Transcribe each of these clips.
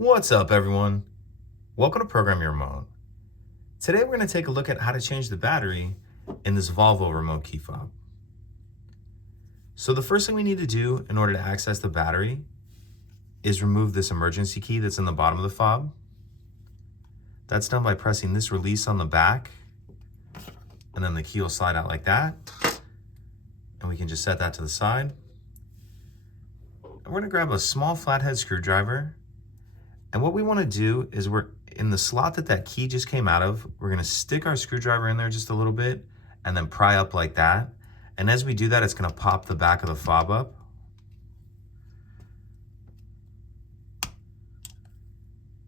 What's up, everyone? Welcome to Program Your Remote. Today we're going to take a look at how to change the battery in this Volvo remote key fob. So the first thing we need to do in order to access the battery is remove this emergency key that's in the bottom of the fob. That's done by pressing this release on the back, and then the key will slide out like that. And we can just set that to the side. And we're going to grab a small flathead screwdriver. And what we want to do is we're in the slot that key just came out of, we're going to stick our screwdriver in there just a little bit and then pry up like that. And as we do that, it's going to pop the back of the fob up.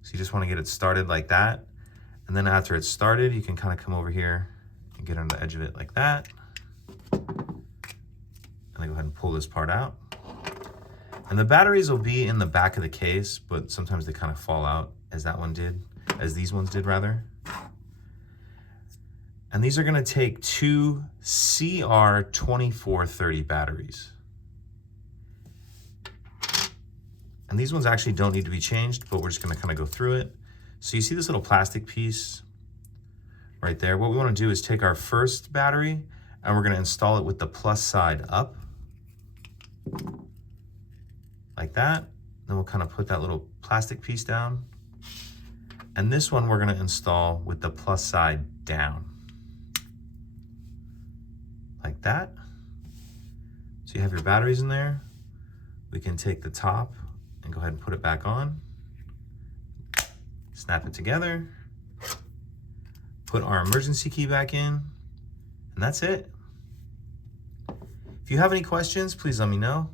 So you just want to get it started like that. And then after it's started, you can kind of come over here and get on the edge of it like that. And then go ahead and pull this part out. And the batteries will be in the back of the case, but sometimes they kind of fall out as these ones did rather. And these are going to take two CR2430 batteries. And these ones actually don't need to be changed, but we're just going to kind of go through it. So you see this little plastic piece right there. What we want to do is take our first battery and we're going to install it with the plus side up. Like that. Then we'll kind of put that little plastic piece down. And this one we're going to install with the plus side down. Like that. So you have your batteries in there. We can take the top and go ahead and put it back on. Snap it together. Put our emergency key back in. And that's it. If you have any questions, please let me know.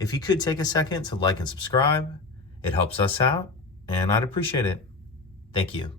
If you could take a second to like and subscribe, it helps us out, and I'd appreciate it. Thank you.